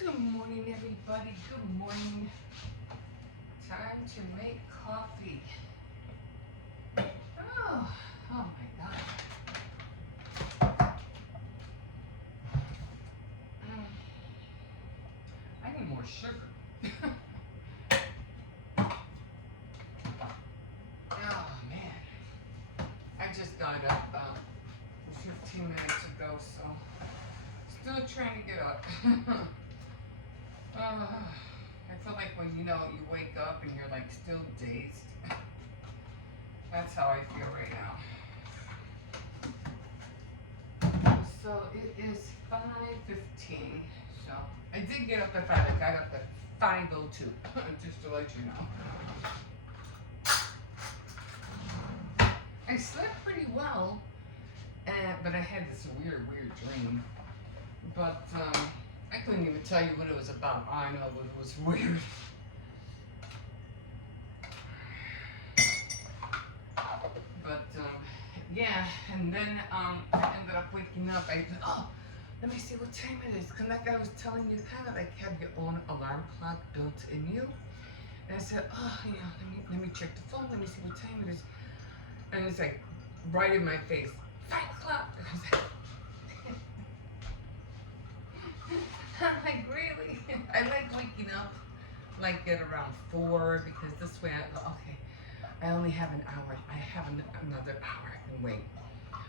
Good morning, everybody. Good morning. Time to make coffee. Oh my God. Mm, I need more sugar. Oh man. I just got up about 15 minutes ago, so still trying to get up. I feel like when you wake up and you're like still dazed. That's how I feel right now. So it is 5:15. So I did get up at 5. I got up at 5:02. Just to let you know. I slept pretty well, but I had this weird dream. But I couldn't even tell you what it was about. I know it was weird. But yeah, and then I ended up waking up. Let me see what time it is. Cause like I was telling you, kind of like have your own alarm clock built in you. And I said, let me check the phone. Let me see what time it is. And it's like right in my face, 5 o'clock. I was like, I'm like, really? I like waking up like at around 4 because this way I go, okay, I only have an hour. I have another hour I can wait.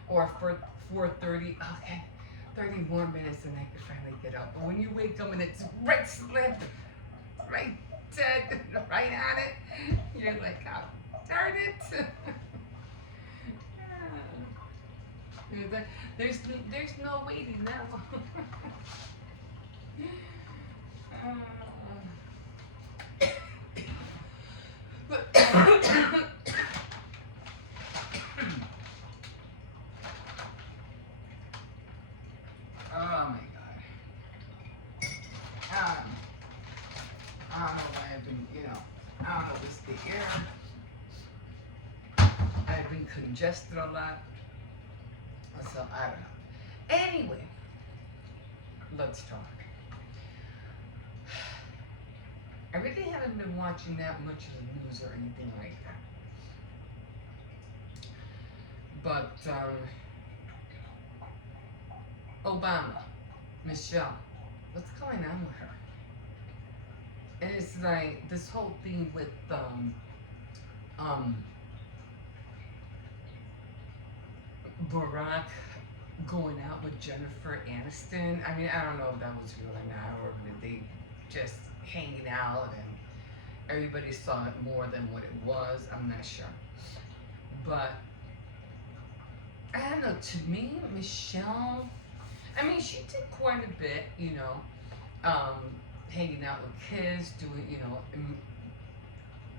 Or for 4:30, okay, 30 more minutes and I can finally get up. But when you wake up and it's right slip, right dead, right on it, you're like, oh, darn it. There's no waiting now. Oh my God. I don't know why I've been, I don't know, it's the air. I've been congested a lot. So I don't know. Anyway, let's talk. I really haven't been watching that much of the news or anything like that. But Obama, Michelle, what's going on with her? And it's like this whole thing with Barack going out with Jennifer Aniston. I mean, I don't know if that was real or not, or did they just hanging out and everybody saw it more than what it was. I'm not sure. But I don't know, to me, Michelle, I mean, she did quite a bit, hanging out with kids, doing,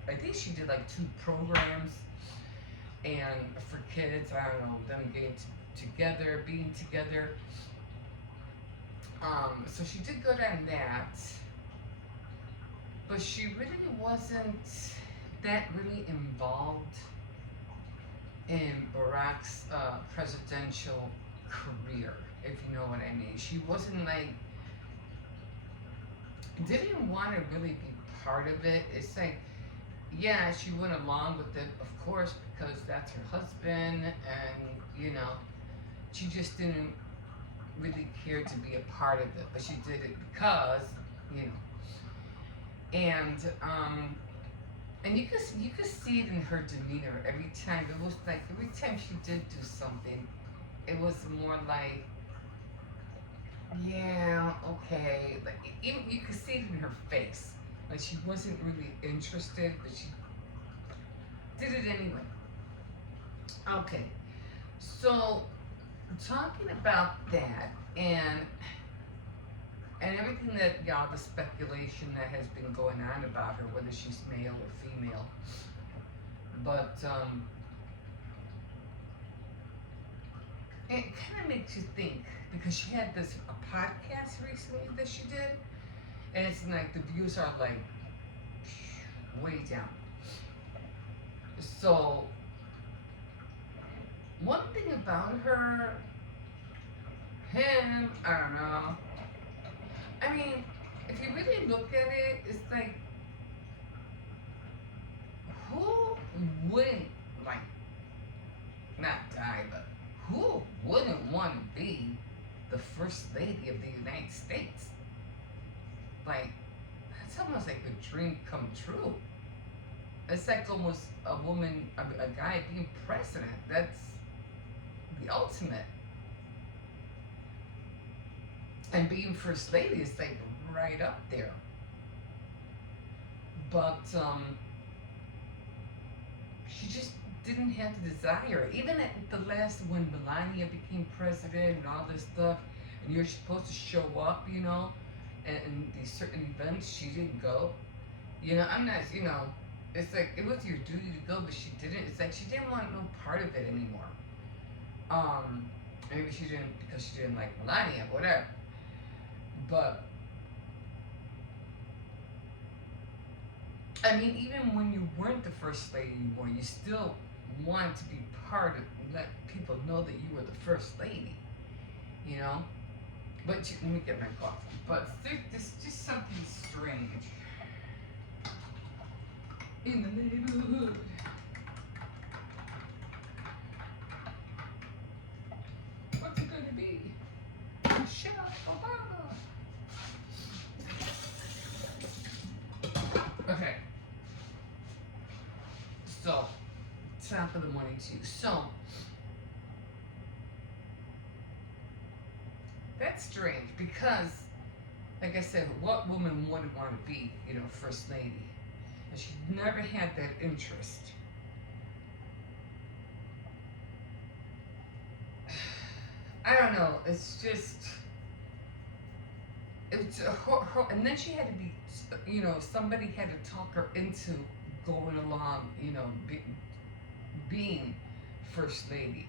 I think she did like 2 programs and for kids, I don't know, them getting together, being together. So she did good on that, but she really wasn't that really involved in Barack's presidential career, if you know what I mean. She wasn't like, didn't want to really be part of it. It's like, yeah, she went along with it, of course, because that's her husband, and she just didn't really care to be a part of it, but she did it because, you know, and you could see it in her demeanor every time. It was like every time she did do something, it was more like, yeah, okay. Like even you could see it in her face, like she wasn't really interested, but she did it anyway. Okay, so talking about that and everything that the speculation that has been going on about her, whether she's male or female, but it kind of makes you think because she had this a podcast recently that she did, and it's like the views are like way down. So one thing about her, him, I don't know. I mean, really look at it, it's like, who wouldn't, like, not die, but who wouldn't want to be the first lady of the United States? Like, that's almost like a dream come true. It's like almost a woman, a guy being president. That's the ultimate. And being first lady is like right up there. But she just didn't have the desire. Even at the last, when Melania became president and all this stuff, and you're supposed to show up, and these certain events, she didn't go. I'm not, it's like it was your duty to go, but she didn't. It's like she didn't want no part of it anymore. Maybe she didn't because she didn't like Melania, whatever. But I mean, even when you weren't the first lady anymore, you still wanted to be part of, let people know that you were the first lady, you know? But let me get my coffee. But there's just something strange in the neighborhood. What's it gonna be? Michelle Obama. Okay. So, top of the morning to you. So, that's strange because, like I said, what woman wouldn't want to be, first lady? And she never had that interest. I don't know. It's just, and then she had to be, somebody had to talk her into going along, being first lady.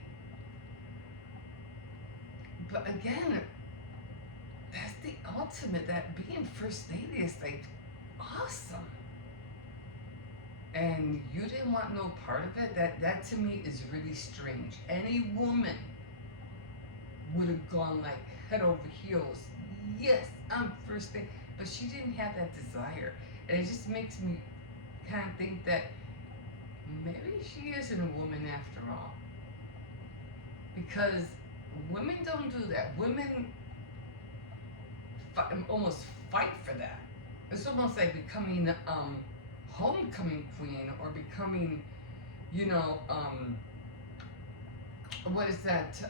But again, that's the ultimate. That being first lady is like awesome. And you didn't want no part of it. That to me is really strange. Any woman would have gone like head over heels. Yes, I'm first lady, but she didn't have that desire, and it just makes me kind of think that maybe she isn't a woman after all. Because women don't do that. Women almost fight for that. It's almost like becoming homecoming queen or becoming, what is that?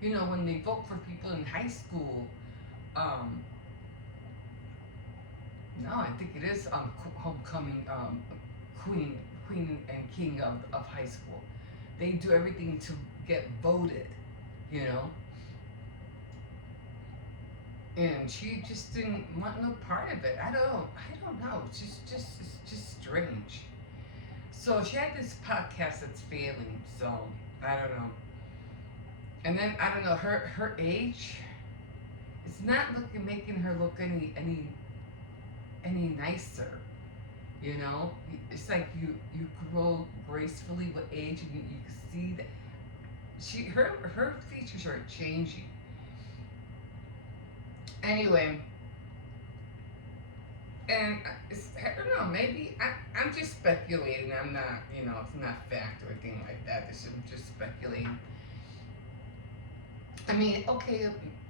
When they vote for people in high school. No, I think it is homecoming queen and king of high school. They do everything to get voted, And she just didn't want no part of it. I don't know. It's just strange. So she had this podcast that's failing. So I don't know. And then I don't know. Her age, it's not making her look any nicer. It's like you grow gracefully with age, and you can see that her features are changing. Anyway, and I don't know, maybe I'm just speculating. I'm not, it's not fact or anything like that. I'm just speculating. I mean, okay,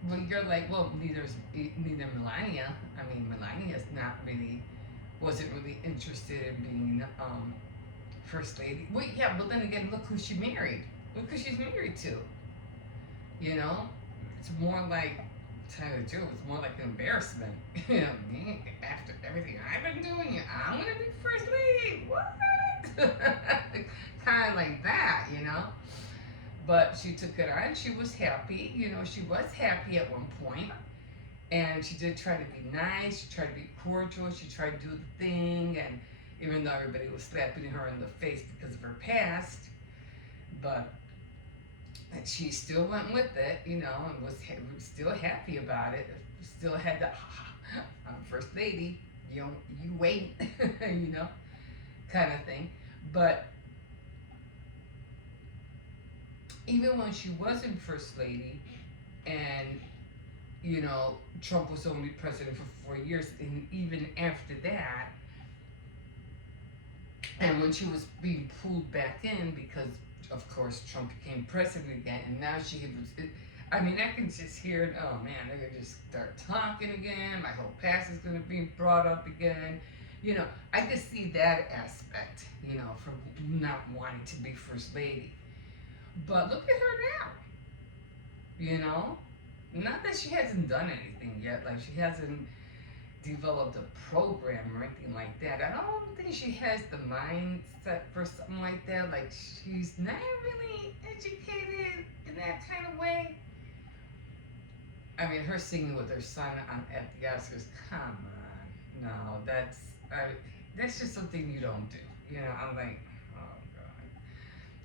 well, you're like, well, neither Melania. I mean, Melania's wasn't really interested in being first lady. Well, yeah, but then again, look who she married. Look who she's married to. It's more like, to tell you the truth, it's more like an embarrassment. Me, after everything I've been doing, I'm gonna be first lady. What? Kind of like that, But she took it on. She was happy. She was happy at one point. And she did try to be nice. She tried to be cordial. She tried to do the thing. And even though everybody was slapping her in the face because of her past, but she still went with it, and was still happy about it. Still had the, I'm first lady, you wait, kind of thing. But even when she wasn't first lady, and you know, Trump was only president for 4 years, and even after that, and when she was being pulled back in because, of course, Trump became president again, and now she was. I mean, I can just hear it. Oh man, they're gonna just start talking again. My whole past is gonna be brought up again. You know, I can see that aspect. You know, from not wanting to be first lady. But look at her now. You know, not that she hasn't done anything yet. Like she hasn't developed a program or anything like that. I don't think she has the mindset for something like that. Like she's not really educated in that kind of way. I mean, her singing with her son at the Oscars. Come on, no, that's just something you don't do. You know, I'm like, oh god,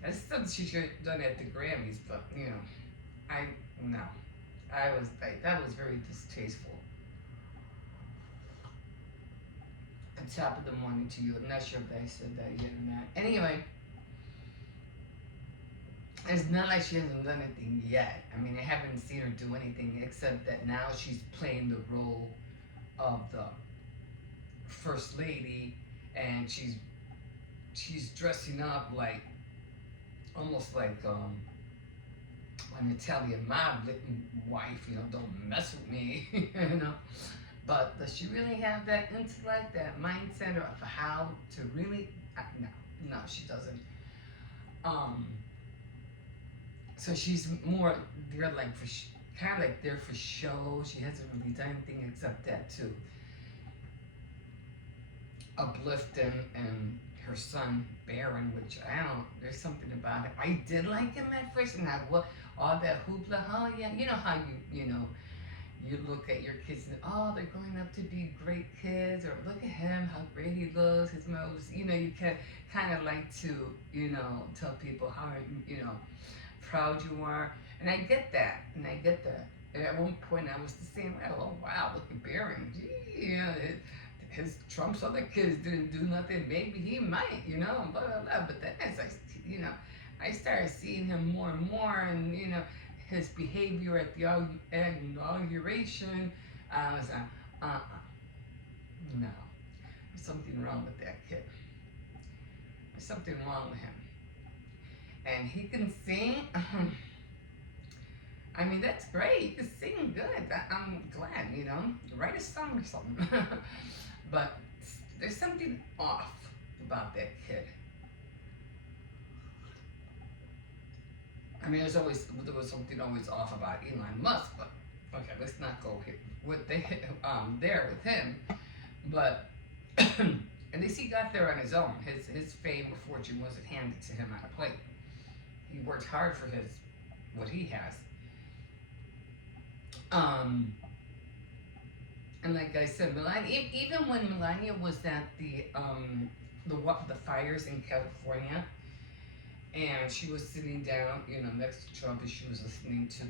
that's something she should have done at the Grammys. But you know, I no, I was like that was very distasteful. Top of the morning to you. I'm not sure if I said that yet or not. Anyway, it's not like she hasn't done anything yet. I mean, I haven't seen her do anything except that now she's playing the role of the first lady, and she's dressing up like almost like an Italian mob wife. You know, don't mess with me. You know. But does she really have that intellect, that mindset of how to really? No, no, she doesn't. Um, so she's more there, like for kind of like there for show. She hasn't really done anything except that to uplift him and her son Baron, which I don't. There's something about it. I did like him at first, and all that hoopla. Oh yeah, you know how you know you look at your kids and oh they're growing up to be great kids, or look at him how great he looks, his nose, you know, you can kind of like to, you know, tell people how, you know, proud you are, and I get that, and at one point I was the same way. Oh wow, look at Barron, gee, you know, his Trump's other kids didn't do nothing, maybe he might, you know, blah blah blah. But then as I, you know, I started seeing him more and more, and you know, his behavior at the inauguration, I was like, no, there's something wrong with that kid. There's something wrong with him. And he can sing. I mean, that's great. He can sing good. I'm glad, you know, write a song or something. But there's something off about that kid. I mean, there was something always off about Elon Musk, but okay, let's not go here with there with him. But at least he got there on his own. His fame or fortune wasn't handed to him on a plate. He worked hard for what he has. And like I said, Melania, even when Melania was at the fires in California, and she was sitting down, you know, next to Trump, and she was listening to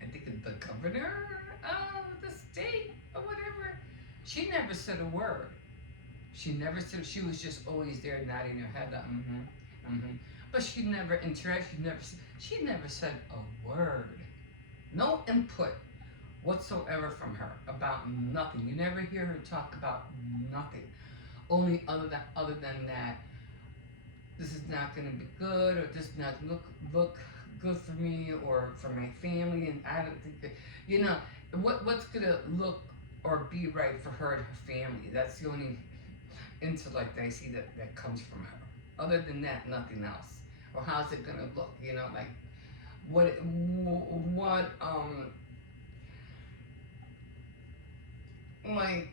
I think the governor of the state or whatever. She never said a word. She never said. She was just always there, nodding her head, But she never interacted. She never said a word. No input whatsoever from her about nothing. You never hear her talk about nothing. Only other than that, this is not going to be good, or this is not look good for me or for my family, and I don't think that, you know, what's going to look or be right for her and her family. That's the only intellect I see that comes from her. Other than that, nothing else. Or how's it going to look? You know, like what like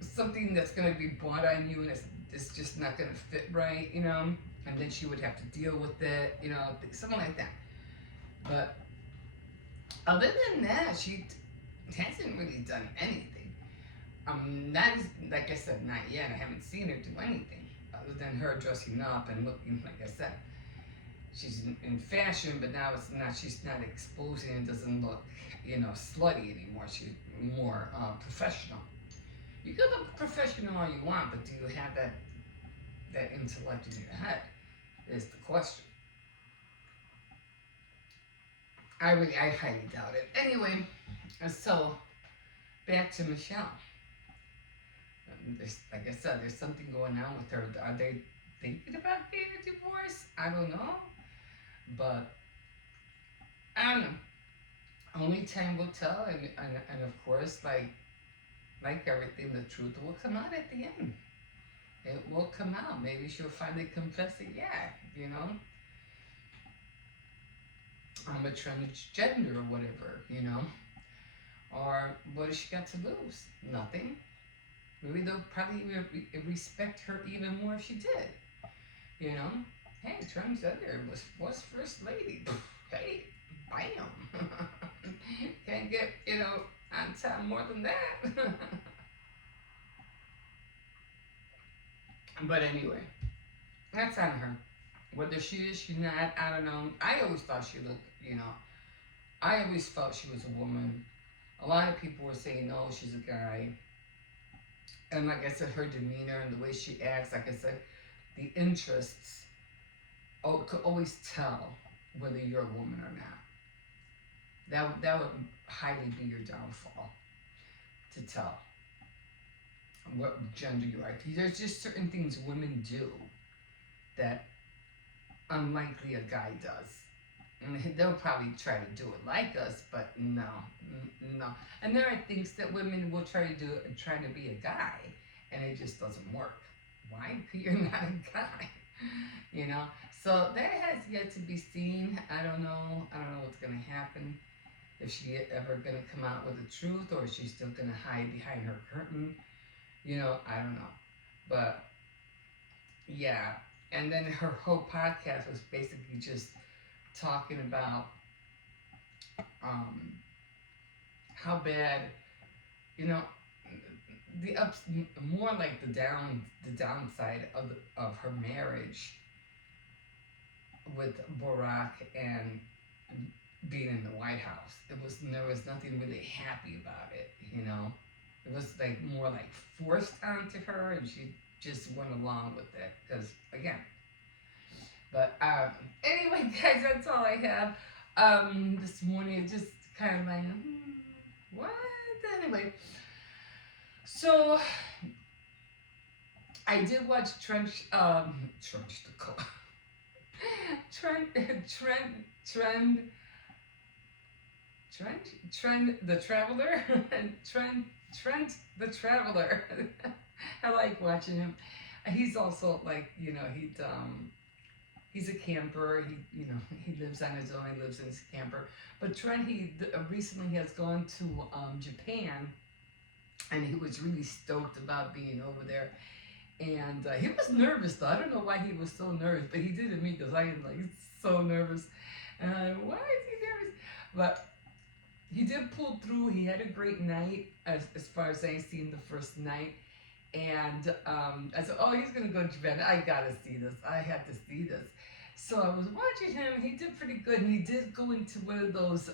something that's going to be bought on you, and it's just not going to fit right, you know, and then she would have to deal with it, you know, something like that. But other than that, she hasn't really done anything. Not as, like I said, not yet. I haven't seen her do anything other than her dressing up and looking, like I said, she's in fashion, but now it's not. She's not exposing and doesn't look, you know, slutty anymore. She's more professional. You can look professional all you want, but do you have that intellect in your head? Is the question. I highly doubt it. Anyway, so back to Michelle. Like I said, there's something going on with her. Are they thinking about getting a divorce? I don't know, but I don't know. Only time will tell, and of course, like everything, the truth will come out at the end. It will come out. Maybe she'll finally confess it. Yeah, you know, I'm a transgender or whatever. Or what has she got to lose? Nothing. Maybe they'll probably respect her even more if she did. You know, hey, transgender was first lady. Hey, bam. Can't get on time more than that. But anyway, that's on her. Whether she is, she's not, I don't know. I always thought she looked, I always felt she was a woman. A lot of people were saying, no, she's a guy. And like I said, her demeanor and the way she acts, like I said, the interests, could always tell whether you're a woman or not. That would highly be your downfall, to tell what gender you are. There's just certain things women do that unlikely a guy does. And they'll probably try to do it like us, but no, no. And there are things that women will try to do and try to be a guy, and it just doesn't work. Why? Because you're not a guy, So that has yet to be seen. I don't know. I don't know what's gonna happen. If she ever gonna come out with the truth, or is she still gonna hide behind her curtain? I don't know. But yeah. And then her whole podcast was basically just talking about how bad, the ups, more like the downside of her marriage with Barack and being in the White House. There was nothing really happy about it. It was like more like forced onto her, and she just went along with it because again. But anyway, guys, that's all I have. This morning, it just kind of like, what? Anyway, so I did watch Trench the Cold. Trend the Traveler, and Trent the Traveler. I like watching him. He's also like, he's a camper. He lives on his own. He lives in his camper. But Trent, recently has gone to Japan, and he was really stoked about being over there. And he was nervous though. I don't know why he was so nervous, but he did admit because I am like so nervous. And why is he nervous? But he did pull through. He had a great night as far as I seen the first night. And I said, oh, he's going to go to Japan. I got to see this. I had to see this. So I was watching him. He did pretty good. And he did go into one of those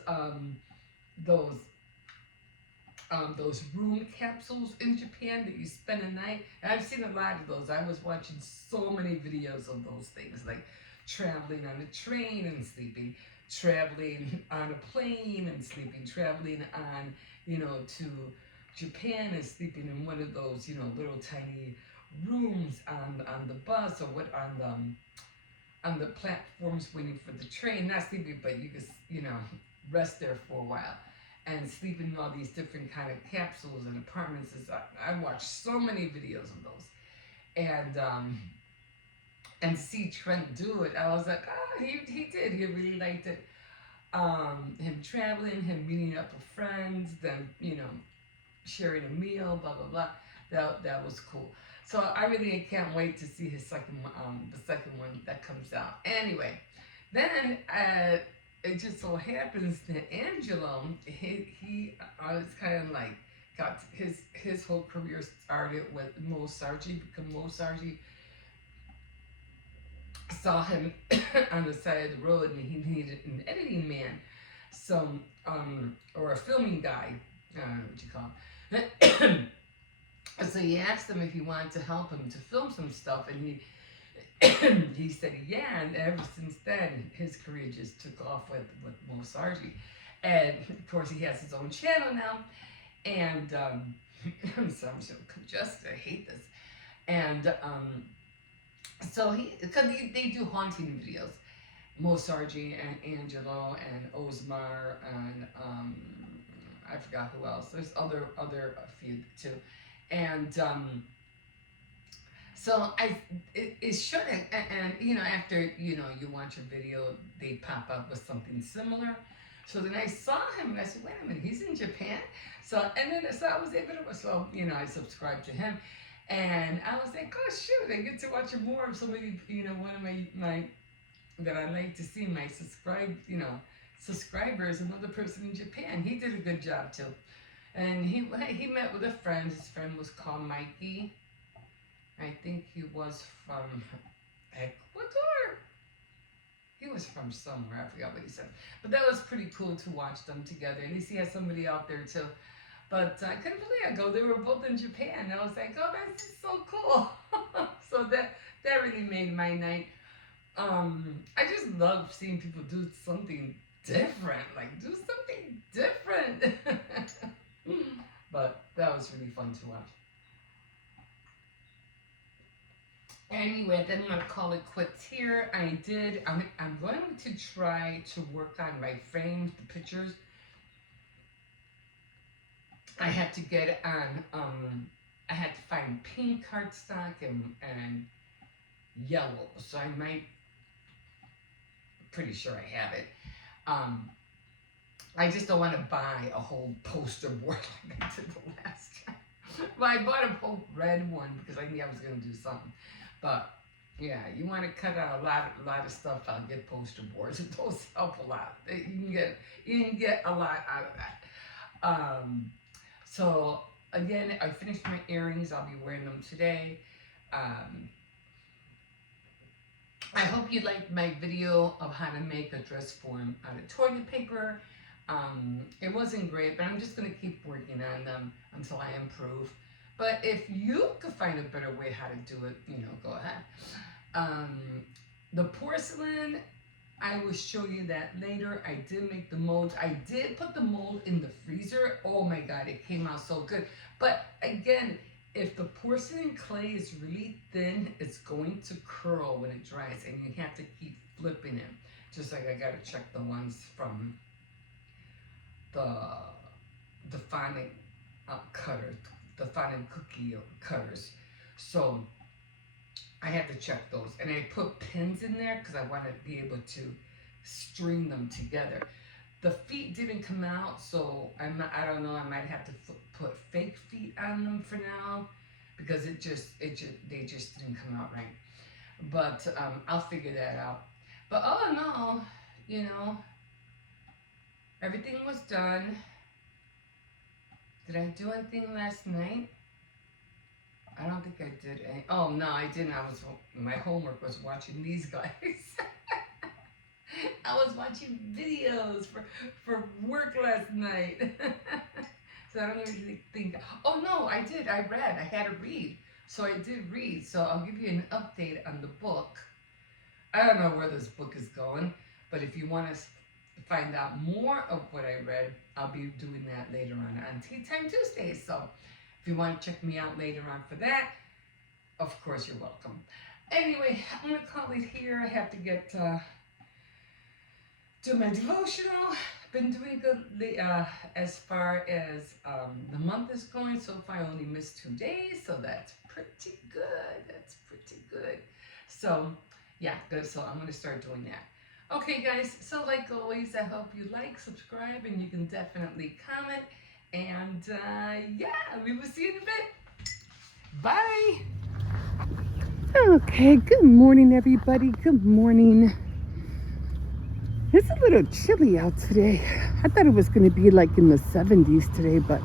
room capsules in Japan that you spend a night. And I've seen a lot of those. I was watching so many videos of those things, like traveling on a train and sleeping, traveling on a plane and sleeping, traveling on, to Japan and sleeping in one of those, little tiny rooms on the bus or on the platforms waiting for the train. Not sleeping, but you could, rest there for a while. And sleeping in all these different kind of capsules and apartments. I watched so many videos of those. And to see Trent do it, I was like, oh, he did. He really liked it. Him traveling, him meeting up with friends, then, sharing a meal, blah, blah, blah. That was cool. So I really can't wait to see his the second one that comes out. Anyway, then it just so happens that Angelo, he was kind of like got his whole career started with Mo Sargi, because Mo Sargi saw him on the side of the road and he needed an editing man, or a filming guy, what you call him. So he asked him if he wanted to help him to film some stuff, and He said, yeah, and ever since then, his career just took off with Mo Sargi. And of course, he has his own channel now. And I'm so congested. I hate this. And so because they do haunting videos, Mo Sargi and Angelo and Osmar and I forgot who else. There's other a few too, and so it shouldn't. And you know, after you watch a video, they pop up with something similar. So then I saw him and I said, wait a minute, he's in Japan. So I was able to I subscribed to him, and I was like, oh shoot, I get to watch more of somebody, one of my that I like to see, my subscribers, another person in Japan. He did a good job too. And he met with a friend. His friend was called Mikey. I think he was from Ecuador. He was from somewhere. I forgot what he said. But that was pretty cool to watch them together. At least he had somebody out there too. But I couldn't believe it. They were both in Japan. And I was like, oh, that's so cool. So that really made my night. I just love seeing people do something different. Like, do something different. But that was really fun to watch. Anyway, then I'm gonna call it quits here. I'm going to try to work on my frames, the pictures. I had to get on. I had to find pink cardstock and yellow. So I might. Pretty sure I have it. I just don't want to buy a whole poster board like I did the last time. Well, I bought a whole red one because I knew I was going to do something. But yeah, you want to cut out a lot of stuff. I'll get poster boards. Those help a lot. You can get a lot out of that. So again, I finished my earrings. I'll be wearing them today. I hope you liked my video of how to make a dress form out of toilet paper. It wasn't great, but I'm just going to keep working on them until I improve. But if you could find a better way how to do it, go ahead. The porcelain, I will show you that later. I did make the mold. I did put the mold in the freezer. Oh my God, it came out so good. But again, if the porcelain clay is really thin, it's going to curl when it dries, and you have to keep flipping it. Just like I gotta check the ones from the fondant cutter, the fondant cookie cutters. So I had to check those, and I put pins in there because I want to be able to string them together. The feet didn't come out, so I don't know. I might have to put fake feet on them for now because they just didn't come out right. But I'll figure that out. But all in all, everything was done. Did I do anything last night? I don't think I did. Oh no, I didn't. My homework was watching these guys. I was watching videos for work last night. So I don't really think. Oh no, I did. I read. I had to read. So I did read. So I'll give you an update on the book. I don't know where this book is going, but if you want to find out more of what I read, I'll be doing that later on Tea Time Tuesday. So if you want to check me out later on for that, of course you're welcome. Anyway, I'm going to call it here. I have to get do my devotional. Been doing good as far as the month is going. So far I only missed 2 days, so that's pretty good. So yeah, good. So I'm going to start doing that. Okay guys, so like always, I hope you like, subscribe, and you can definitely comment. And yeah, we will see you in a bit. Bye. Okay, good morning everybody. Good morning. It's a little chilly out today. I thought it was going to be like in the 70s today, but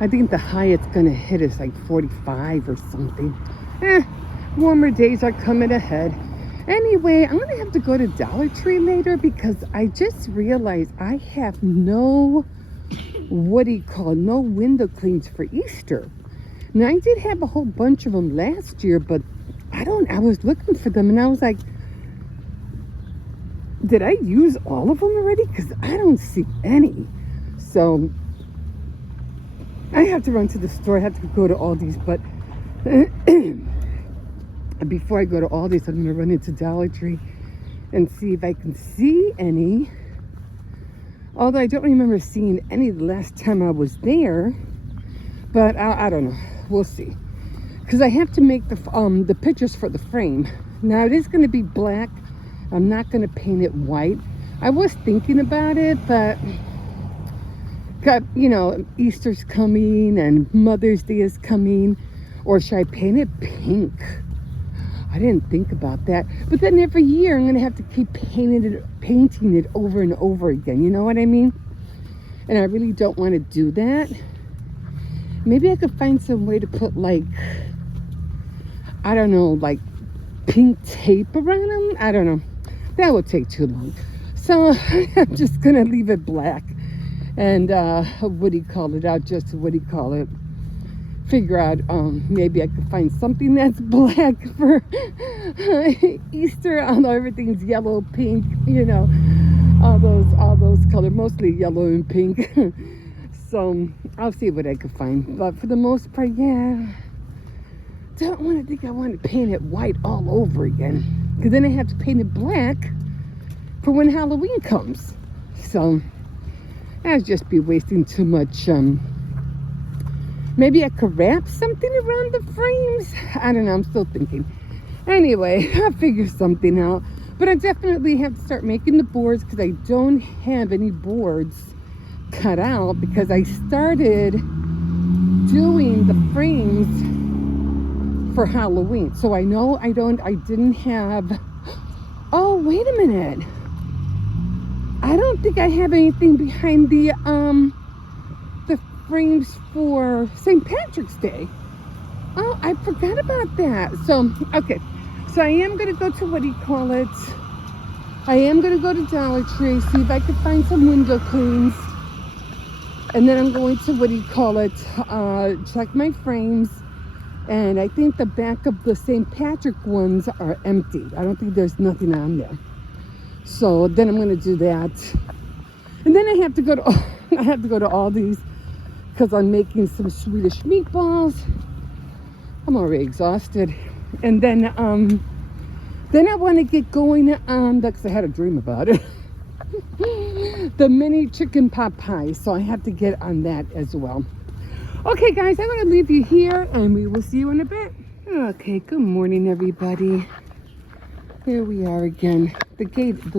I think the high it's going to hit is like 45 or something. Warmer days are coming ahead. Anyway, I'm going to have to go to Dollar Tree later because I just realized I have no window cleans for Easter. Now, I did have a whole bunch of them last year, but I was looking for them and I was like, did I use all of them already? Because I don't see any. So I have to run to the store. I have to go to Aldi's, but before I go to Aldi's, I'm going to run into Dollar Tree and see if I can see any. Although I don't remember seeing any the last time I was there, but I don't know. We'll see. Because I have to make the pictures for the frame. Now it is going to be black. I'm not going to paint it white. I was thinking about it, but got, you know, Easter's coming and Mother's Day is coming. Or should I paint it pink? I didn't think about that. But then every year I'm going to have to keep painting it over and over again. You know what I mean? And I really don't want to do that. Maybe I could find some way to put, like, I don't know, like pink tape around them. I don't know. That would take too long. So I'm just going to leave it black. And figure out maybe I could find something that's black for Easter, although everything's yellow, pink, you know, all those colors, mostly yellow and pink. So I'll see what I can find, but for the most part, yeah, don't want to think I want to paint it white all over again, because then I have to paint it black for when Halloween comes. So I'd just be wasting too much. Maybe I could wrap something around the frames. I don't know. I'm still thinking. Anyway, I'll figure something out. But I definitely have to start making the boards because I don't have any boards cut out because I started doing the frames for Halloween. So I know I didn't have... Oh, wait a minute. I don't think I have anything behind the frames for St. Patrick's Day. Oh, I forgot about that. So, okay. So I am going to go to, I am going to go to Dollar Tree, see if I can find some window cleans. And then I'm going to, check my frames. And I think the back of the St. Patrick ones are empty. I don't think there's nothing on there. So then I'm going to do that. And then I have to go to Aldi's, because I'm making some Swedish meatballs. I'm already exhausted. And then I want to get going on, because I had a dream about it, the mini chicken pot pie. So I have to get on that as well. Okay, guys, I'm going to leave you here, and we will see you in a bit. Okay, good morning, everybody. Here we are again. The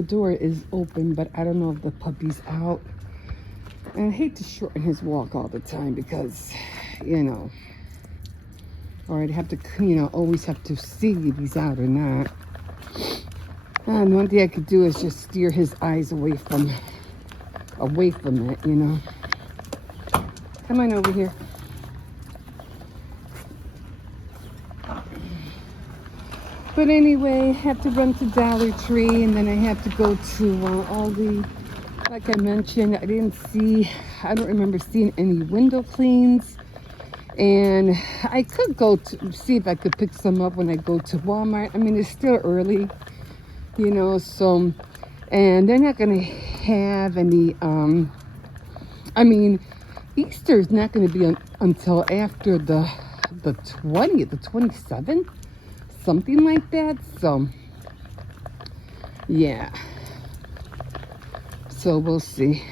door is open, but I don't know if the puppy's out. And I hate to shorten his walk all the time because, you know, or I'd have to, you know, always have to see if he's out or not. And one thing I could do is just steer his eyes away from it, you know. Come on over here. But anyway, I have to run to Dollar Tree, and then I have to go to Aldi. Like I mentioned, I don't remember seeing any window cleans. And I could go to see if I could pick some up when I go to Walmart. I mean, it's still early, you know, so, and they're not going to have any, Easter is not going to be until after the 20th, the 27th, something like that. So, yeah. So we'll see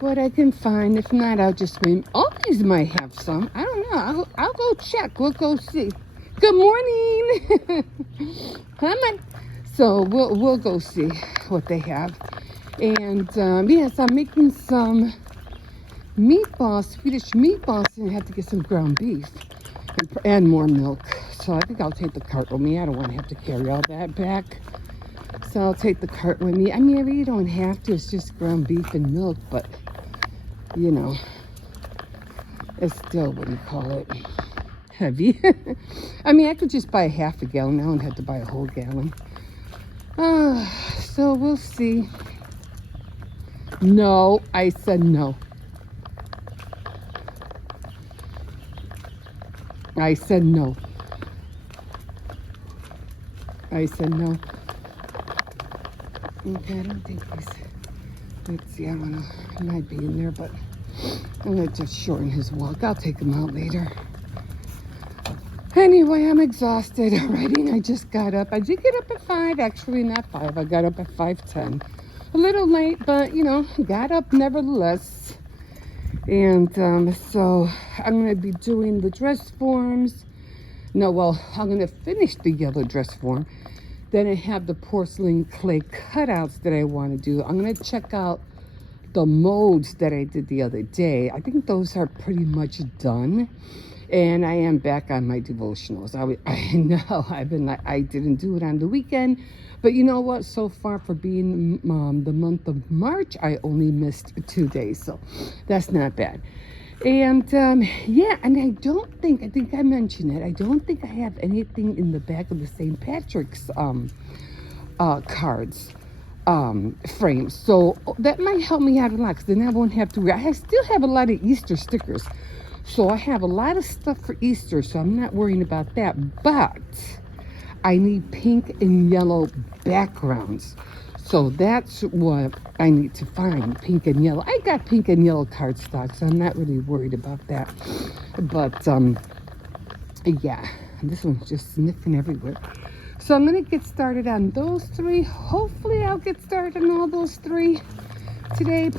what I can find. If not, I'll just wait. All these might have some. I don't know. I'll go check. We'll go see. Good morning. Come on. So we'll go see what they have. And yes, I'm making some meatballs, Swedish meatballs, and I have to get some ground beef and more milk. So I think I'll take the cart with me. I don't want to have to carry all that back. So I'll take the cart with me. I mean, I really don't have to. It's just ground beef and milk, but, you know, it's still, heavy. I mean, I could just buy a half a gallon. I don't have to buy a whole gallon. So we'll see. No, I said no. I said no. I said no. Okay, I don't think he's. Let's see, he might be in there, but I'm gonna just shorten his walk. I'll take him out later. Anyway, I'm exhausted already, and I just got up. I did get up at 5, actually not 5. I got up at 5:10. A little late, but got up nevertheless. And so I'm gonna be doing the dress forms. No, well, I'm gonna finish the yellow dress form. Then I have the porcelain clay cutouts that I want to do. I'm gonna check out the molds that I did the other day. I think those are pretty much done. And I am back on my devotionals. I know I didn't do it on the weekend, but you know what? So far for being the month of March, I only missed 2 days, so that's not bad. And yeah, and I think I mentioned it. I don't think I have anything in the back of the St. Patrick's cards frames, so that might help me out a lot, because then I won't have to. I still have a lot of Easter stickers, so I have a lot of stuff for Easter, so I'm not worrying about that. But I need pink and yellow backgrounds, so that's what I need to find, pink and yellow. I got pink and yellow cardstock, so I'm not really worried about that. But yeah, this one's just sniffing everywhere. So I'm going to get started on those 3. Hopefully I'll get started on all those 3 today.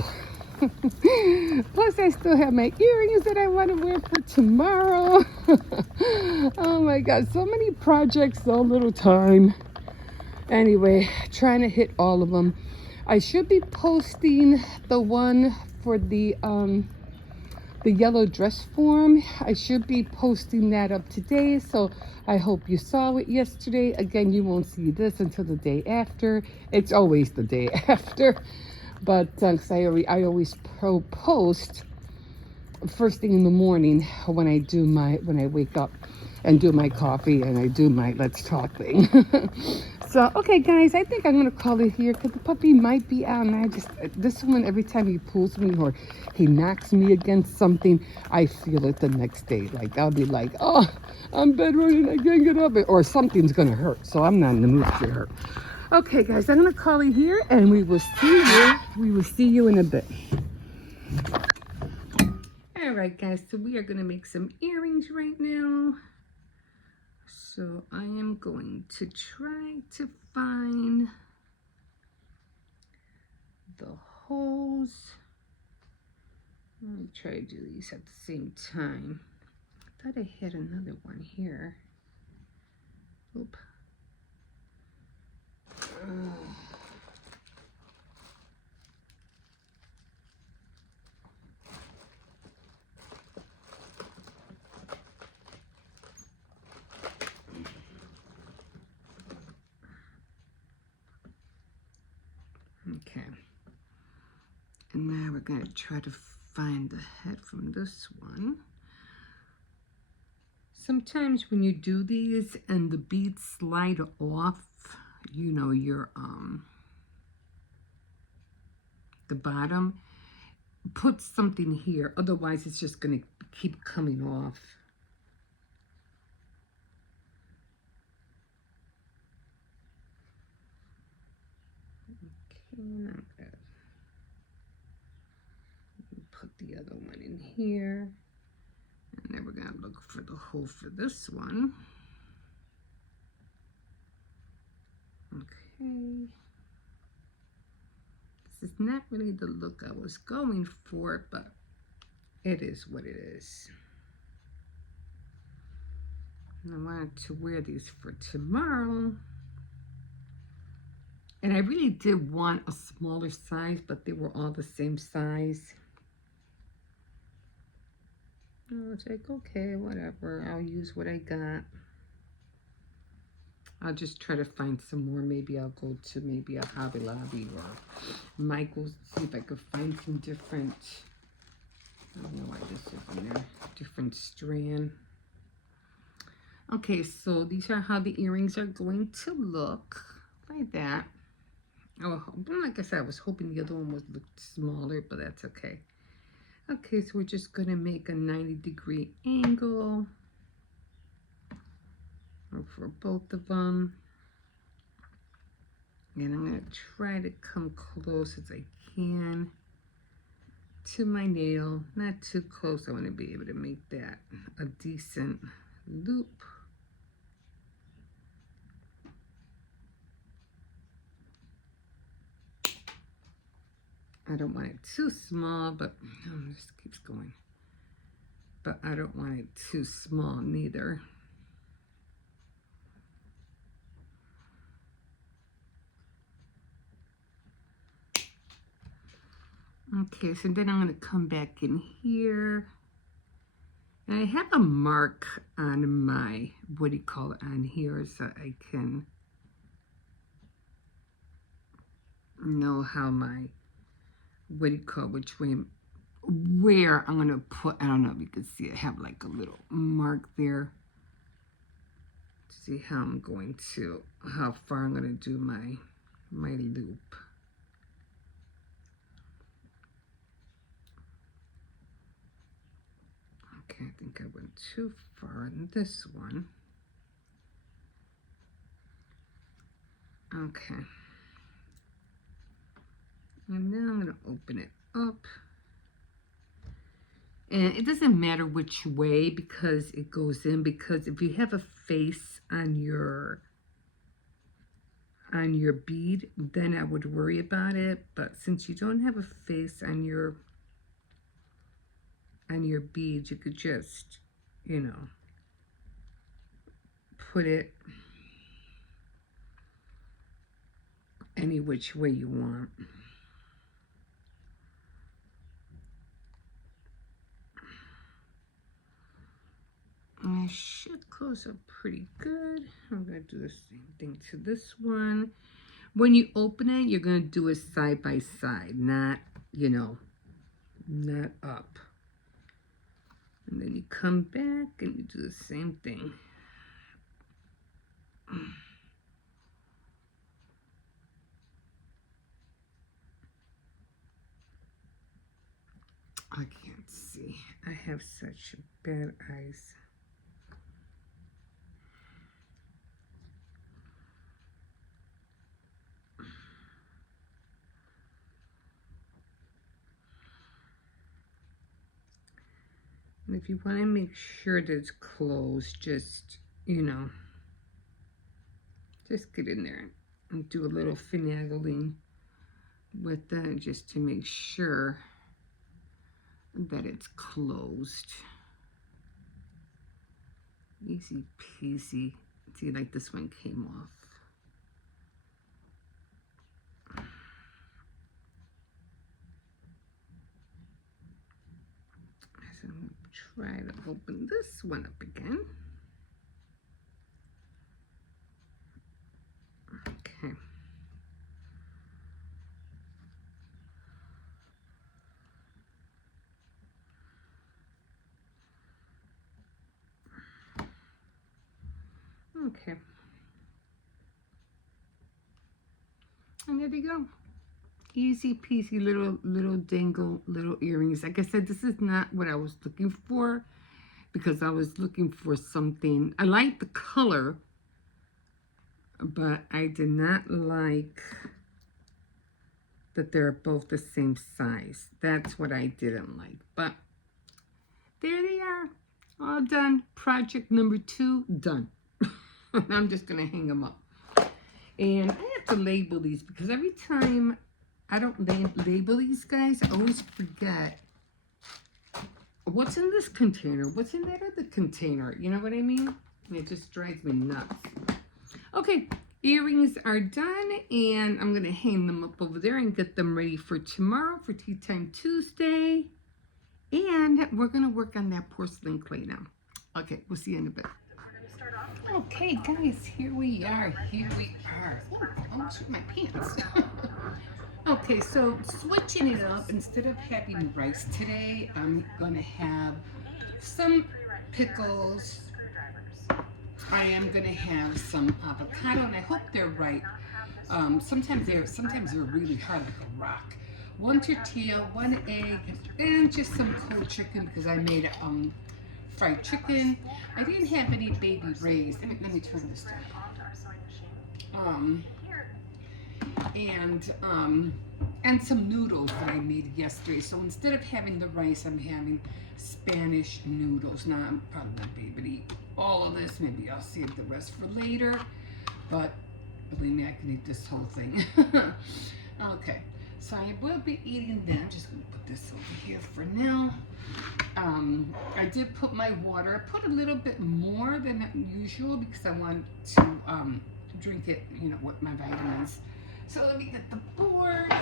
Plus I still have my earrings that I want to wear for tomorrow. Oh my God, so many projects, so little time. Anyway, trying to hit all of them. I should be posting the one for the yellow dress form. I should be posting that up today, so I hope you saw it yesterday. Again, you won't see this until the day after. It's always the day after, but cause I always post first thing in the morning when I wake up and do my coffee and I do my let's talk thing. So, okay, guys, I think I'm going to call it here, because the puppy might be out. And this one, every time he pulls me or he knocks me against something, I feel it the next day. Like, I'll be like, oh, I'm bedridden, I can't get up. Or something's going to hurt. So I'm not in the mood to hurt. Okay, guys, I'm going to call it here, and we will see you in a bit. All right, guys, so we are going to make some earrings right now. So I am going to try to find the holes. Let me try to do these at the same time. I thought I had another one here. Oop. Okay. And now we're going to try to find the head from this one. Sometimes when you do these and the beads slide off, your the bottom, put something here, otherwise it's just going to keep coming off. Okay, now I'm going to put the other one in here. And then we're going to look for the hole for this one. Okay. This is not really the look I was going for, but it is what it is. And I wanted to wear these for tomorrow. And I really did want a smaller size, but they were all the same size. I was like, okay, whatever. I'll use what I got. I'll just try to find some more. Maybe I'll go to a Hobby Lobby or Michael's, see if I could find some different, I don't know why this is in there, different strand. Okay, so these are how the earrings are going to look, like that. Oh, like I said, I was hoping the other one would look smaller, but that's okay. Okay, so we're just going to make a 90-degree angle for both of them. And I'm going to try to come close as I can to my nail. Not too close. I want to be able to make that a decent loop. I don't want it too small, but it just keeps going. But I don't want it too small neither. Okay, so then I'm going to come back in here. And I have a mark on my, what do you call it, on here, so I can know how my, what do you call it, which way, where I'm going to put, I don't know if you can see, I have like a little mark there. See how I'm going to, how far I'm going to do my loop. Okay, I think I went too far in this one. Okay. And now I'm going to open it up. And it doesn't matter which way because it goes in, because if you have a face on your bead, then I would worry about it. But since you don't have a face on your bead, you could just, you know, put it any which way you want. I should close up pretty good. I'm going to do the same thing to this one. When you open it, you're going to do it side by side, not, you know, not up. And then you come back and you do the same thing. I can't see. I have such bad eyes. And if you want to make sure that it's closed, just, you know, just get in there and do a little finagling with that just to make sure that it's closed. Easy peasy. See, like this one came off. So I'm going to try to open this one up again. Okay. Okay. And there you go. Easy peasy little dangle little earrings. Like I said, this is not what I was looking for, because I was looking for something. I like the color, but I did not like that they're both the same size. That's what I didn't like. But there they are. All done. Project number 2 done. I'm just going to hang them up. And I have to label these because every time I don't label these guys, I always forget what's in this container, what's in that other container. You know what I mean? It just drives me nuts. Okay, earrings are done, and I'm going to hang them up over there and get them ready for tomorrow for Tea Time Tuesday. And we're going to work on that porcelain clay now. Okay, we'll see you in a bit. Okay, guys, here we are. Oh, shoot, my pants. Okay, so switching it up, instead of having rice today, I'm gonna have some pickles. I am gonna have some avocado, and I hope they're right. Sometimes they're really hard, like a rock. 1 tortilla, 1 egg, and just some cold chicken because I made fried chicken. I didn't have any baby rays. Let me turn this down. and some noodles that I made yesterday. So instead of having the rice, I'm having Spanish noodles. Now I'm probably not be able to eat all of this. Maybe I'll save the rest for later. But believe me, I can eat this whole thing. Okay, so I will be eating that. I'm just gonna put this over here for now. I did put my water. I put a little bit more than usual because I want to drink it, you know, with my vitamins. So let me get the board.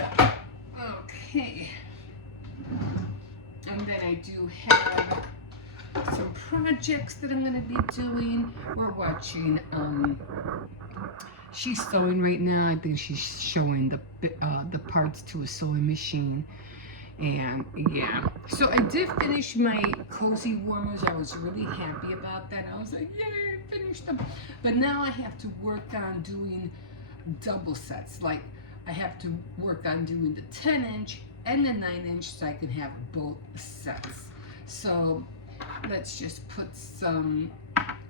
Okay. And then I do have some projects that I'm going to be doing. We're watching, she's sewing right now. I think she's showing the parts to a sewing machine. And yeah, so I did finish my cozy warmers. I was really happy about that. I was like, yay, I finished them. But now I have to work on doing double sets. Like I have to work on doing the 10-inch and the 9-inch so I can have both sets. So let's just put some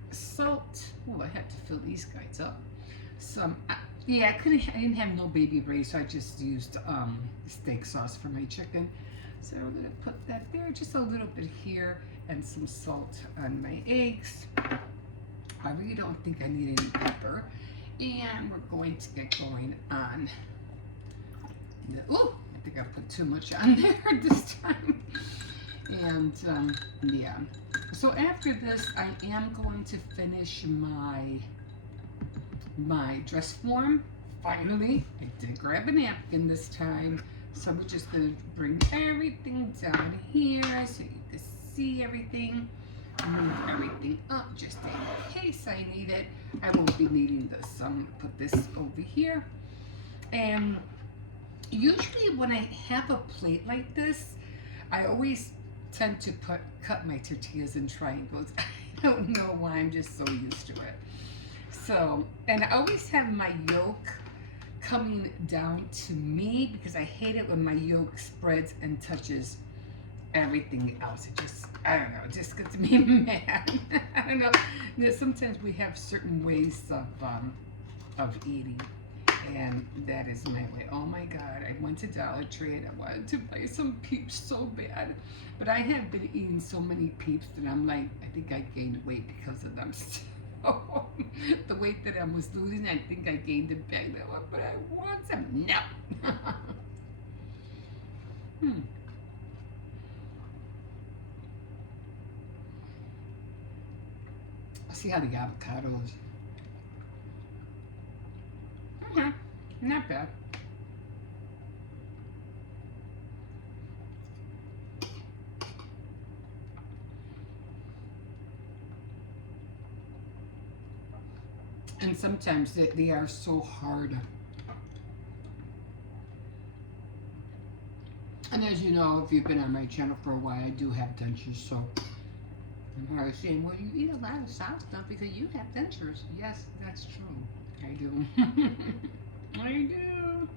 salt. Oh, I had to fill these guys up. Some, yeah, I didn't have no baby brace, so I just used steak sauce for my chicken. So we're gonna put that there, just a little bit here, and some salt on my eggs. I really don't think I need any pepper. And we're going to get going on oh, I think I put too much on there this time. And yeah, so after this, I am going to finish my dress form. Finally, I did grab a napkin this time. So we're just gonna bring everything down here so you can see everything. Move everything up just in case I need it. I won't be needing this, so I'm gonna put this over here. And usually when I have a plate like this, I always tend to cut my tortillas in triangles. I don't know why, I'm just so used to it. So, and I always have my yolk coming down to me because I hate it when my yolk spreads and touches everything else. It just, I don't know, it just gets me mad. I don't know. You know, sometimes we have certain ways of eating, and that is my way. Oh my God, I went to Dollar Tree and I wanted to buy some Peeps so bad, but I have been eating so many Peeps that I'm like, I think I gained weight because of them. So the weight that I was losing, I think I gained it back. But I want some. No. See how the avocado is. Okay, not bad. And sometimes they are so hard. And as you know, if you've been on my channel for a while, I do have dentures, so I'm always saying, well, you eat a lot of soft stuff because you have dentures. Yes, that's true. I do. I do.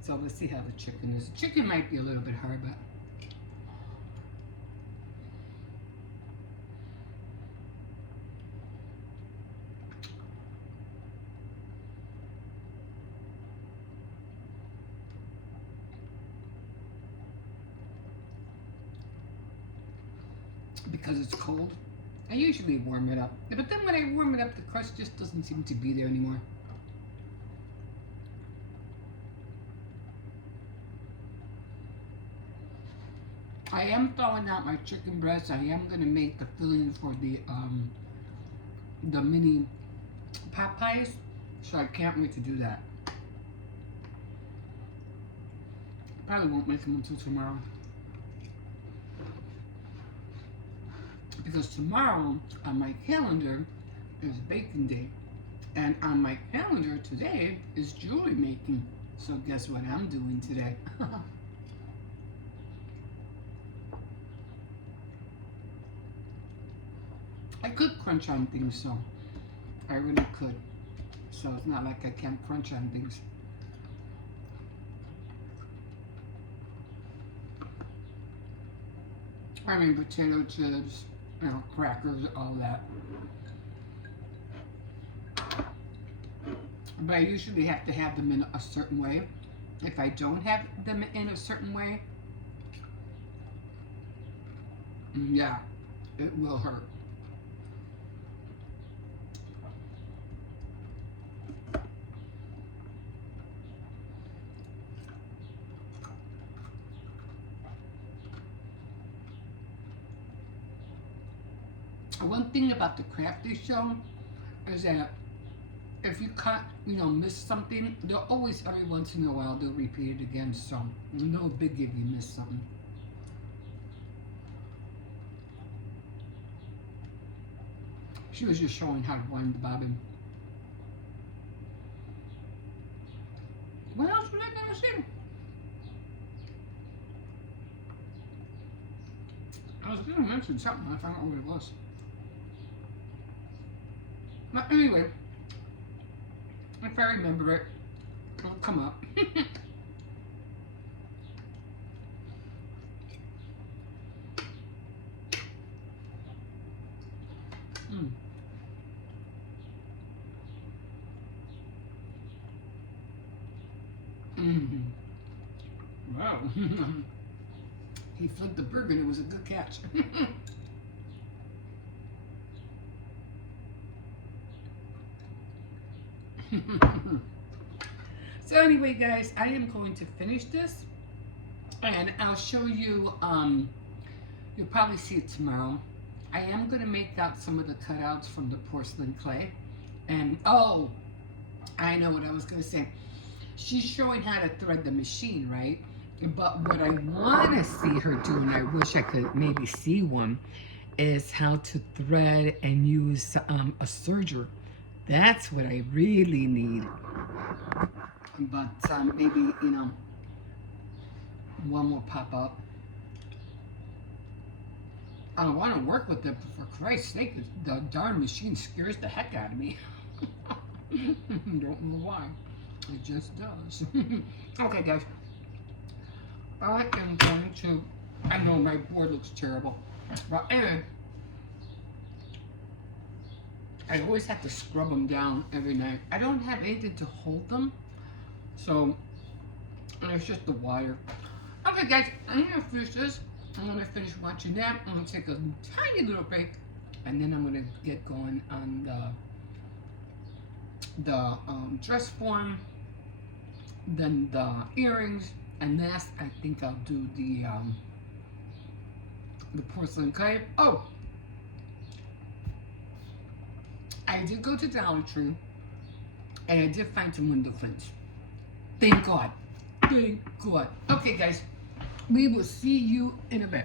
So let's see how the chicken is. The chicken might be a little bit hard, but because it's cold, I usually warm it up. But then when I warm it up, the crust just doesn't seem to be there anymore. I am thawing out my chicken breast. I am gonna make the filling for the mini pot pies, so I can't wait to do that. Probably won't make them until tomorrow. Because tomorrow on my calendar is baking day, and on my calendar today is jewelry making. So guess what I'm doing today? I could crunch on things, so I really could. So it's not like I can't crunch on things. I mean, potato chips, you know, crackers, all that. but I usually have to have them in a certain way. If I don't have them in a certain way, yeah, it will hurt. One thing about the Crafty Show is that if you miss something, they'll always, every once in a while, they'll repeat it again. So, no biggie if you miss something. She was just showing how to wind the bobbin. What else was I gonna say? I was gonna mention something. I forgot what it was. But anyway, if I remember it, it'll come up. Wow. He flipped the burger and it was a good catch. So anyway, guys, I am going to finish this and I'll show you, you'll probably see it tomorrow. I am going to make out some of the cutouts from the porcelain clay. And, oh, I know what I was going to say. She's showing how to thread the machine, right? But what I want to see her do, and I wish I could maybe see one, is how to thread and use a serger. That's what I really need. But maybe, one will pop up. I want to work with it, but for Christ's sake, the darn machine scares the heck out of me. Don't know why. It just does. Okay, guys. I am going to, I know my board looks terrible, but anyway, I always have to scrub them down every night. I don't have anything to hold them, so it's just the wire. Okay, guys, I'm going to finish this. I'm going to finish watching that. I'm going to take a tiny little break, and then I'm going to get going on the dress form, then the earrings, and last I think I'll do the porcelain clay. Oh, I did go to Dollar Tree, and I did find some window cleans. Thank God. Thank God. Okay, guys, we will see you in a bit.